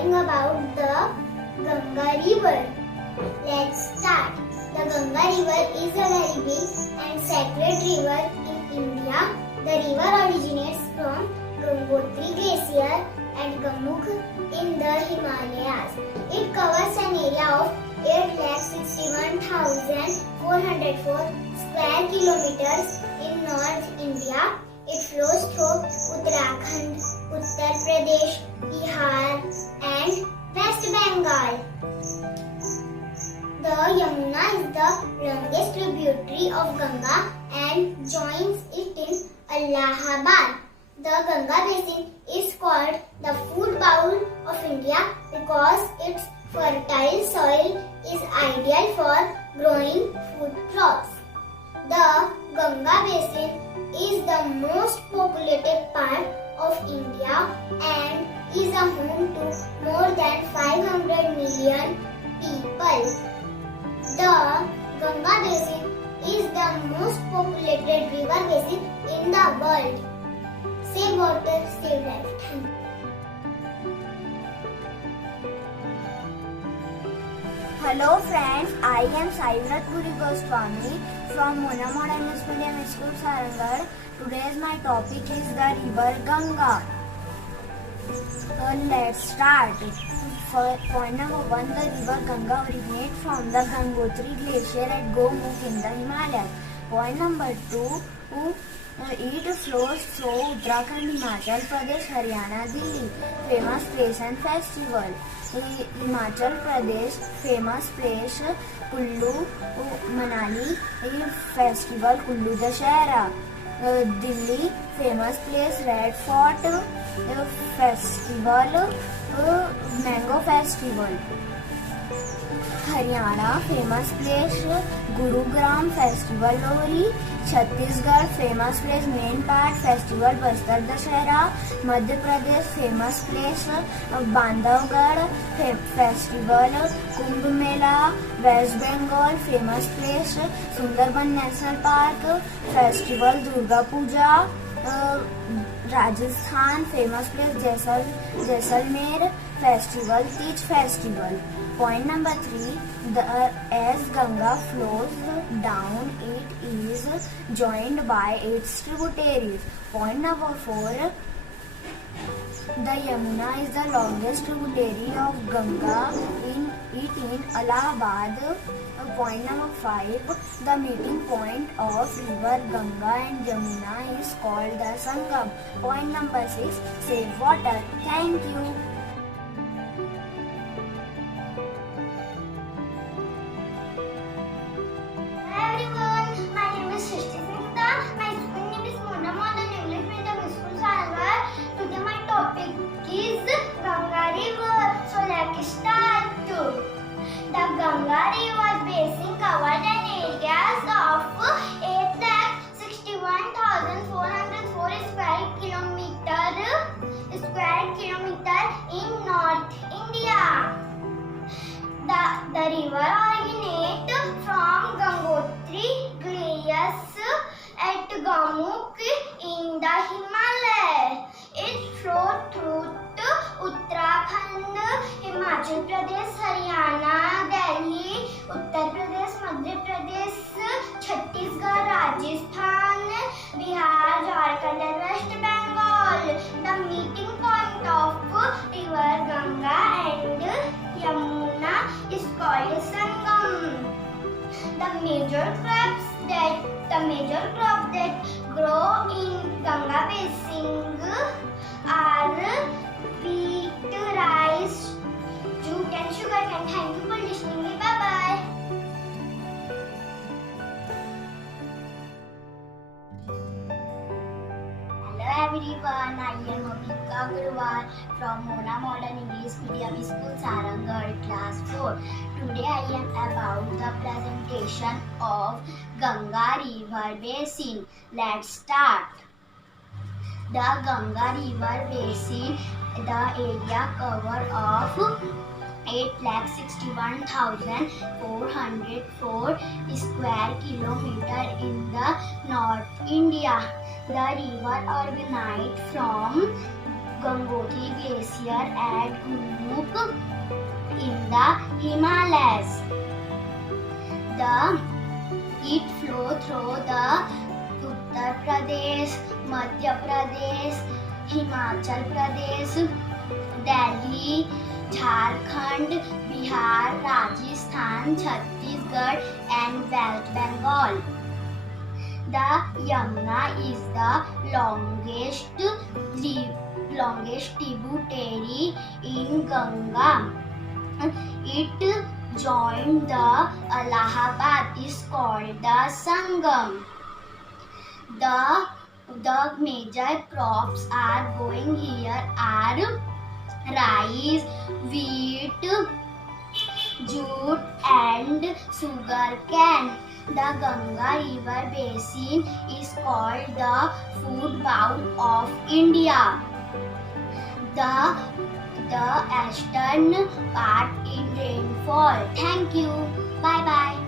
telling about the Ganga River. Let's start. The Ganga River is a very big and sacred river in India. The river originates from Gangotri Glacier at Gamukh in the Himalayas. It covers an area of 861,404 square kilometers in North India. It flows through Uttarakhand, Uttar Pradesh, Bihar and West Bengal. The Yamuna is the longest tributary of Ganga and joins it in Allahabad. The Ganga basin is called the food bowl of India because its fertile soil is ideal for growing food crops. The Ganga basin is the most populated part of India and is a home to more than 500 million people. The Ganga basin is the most populated river basin in the world. Save water, save life. Thank you. Hello friends, I am Saivrat Puri Goswami from Mona Modern English Medium School Sarangarh. Today's my topic is the river Ganga. Let's start. For point number 1, the river Ganga originates from the Gangotri Glacier at Gamukh in the Himalayas. Point number 2, it flows through Uttarakhand, Himachal Pradesh, Haryana, Delhi. Famous place and festival. Himachal Pradesh famous place Kullu Manali festival Kullu Dashera. Delhi famous place Red Fort festival Mango festival. Haryana famous place Gurugram festival Lohri. Chhattisgarh famous place main part festival Bastar Dashera. Madhya Pradesh famous place Bandhavgarh festival Kumbh Mela. West Bengal famous place Sundarban National Park festival Durga Puja. Rajasthan famous place Jaisalmer festival Teej festival. Point number 3, as Ganga flows down, it is joined by its tributaries. Point number 4, the Yamuna is the longest tributary of Ganga in Allahabad. Point number 5, the meeting point of river Ganga and Yamuna is called the Sangam. Point number 6, save water. Thank you. The Ganga River basin covered an area of 861,404 square kilometer in North India. The river originates from Gangotri Glacier at Gamukh in the Himalayas. It flows through Uttarakhand, Himachal Pradesh, Haryana, Delhi, Uttar Pradesh, Madhya Pradesh, Chhattisgarh, Rajasthan, Bihar, Jharkhand and West Bengal. The meeting point of river Ganga and Yamuna is called Sangam. The major crops that grow in Ganga basin are wheat, rice, jute and sugar. And thank you for listening me. Bye bye. Hello everyone, I am Abhika Agarwal from Mona Modern English Medium School Sarangarh class 4. Today I am about the presentation of Ganga River Basin. Let's start. The Ganga River Basin, the area cover of 861,404 square kilometer in the North India. The river originates from Gangotri Glacier at Gulmarg in the Himalayas. It flows through the Uttar Pradesh, Madhya Pradesh, Himachal Pradesh, Delhi, Jharkhand, Bihar, Rajasthan, Chhattisgarh and West Bengal. The Yamuna is the longest tributary in Ganga. It joined the Allahabad is called the Sangam. The major crops are growing here are rice, wheat, jute and sugarcane. The Ganga River basin is called the food bowl of India. The eastern part in rainfall. Thank you. Bye bye.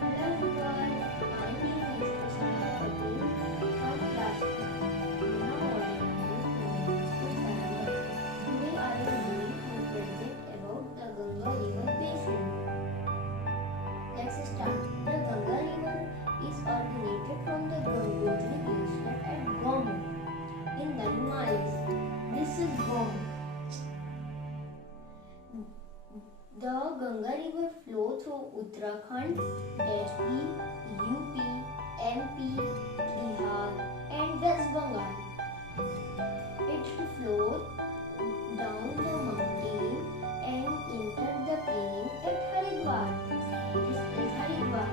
Hello everyone, my name is Tushar Patel from class 2. Today I am going to present about the Ganga River basin. Let's start. The Ganga River is originated from the Gangotri Glacier at Gulmarg in the Himalayas. This is Gulmarg. The Ganga River flows through Uttarakhand, Delhi, UP, MP, Bihar and West Bengal. It flows down the mountain and enters the plain at Haridwar. This is Haridwar.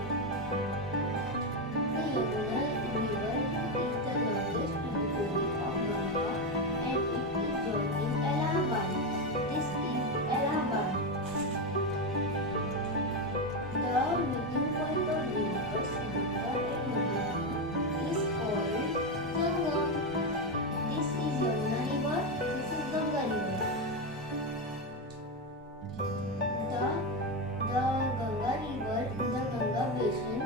The Yamuna River is the longest tributary of Ganga and it is joining Allahabad. This is Allahabad. The meeting point of rivers Ganga and Yamuna is called Sangam. This is Yamuna River. This is Ganga River. The Ganga River, the Ganga basin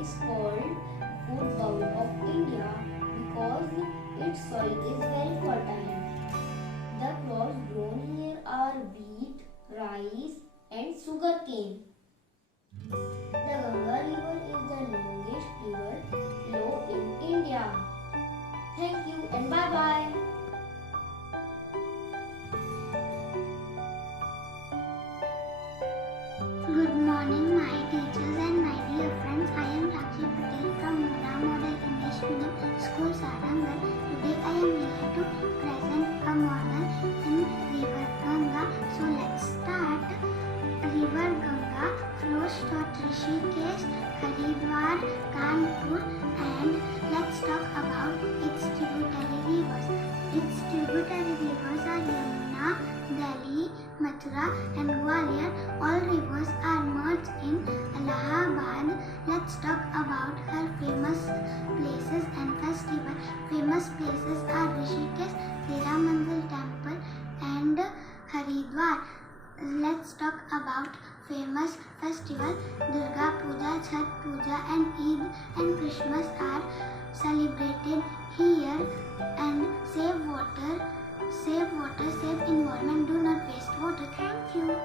is called food bowl of India because its soil is very fertile. The crops grown here are wheat, rice and sugarcane. The Ganga River is the longest river flow in India. Thank you and bye bye. Good morning, my teachers and my dear friends. I am Rakhi Patel from Mura Model English Medium School, Sarangan. Today I am here to present a model in River Ganga. So let's start. River Ganga flows through Rishikesh, Haridwar, Kanpur, and let's talk about its tributary rivers. Its tributary rivers are Yamuna, Delhi, Mathura and Gwalior. All rivers are merged in Allahabad. Let's talk about her famous places and festivals. Famous places are Rishikesh, Tera Manzil Temple and Haridwar. Let's talk about famous festival. Durga Puja, Chhat Puja and Eid and Christmas are celebrated here. And save water, save environment, do not waste water. Thank you.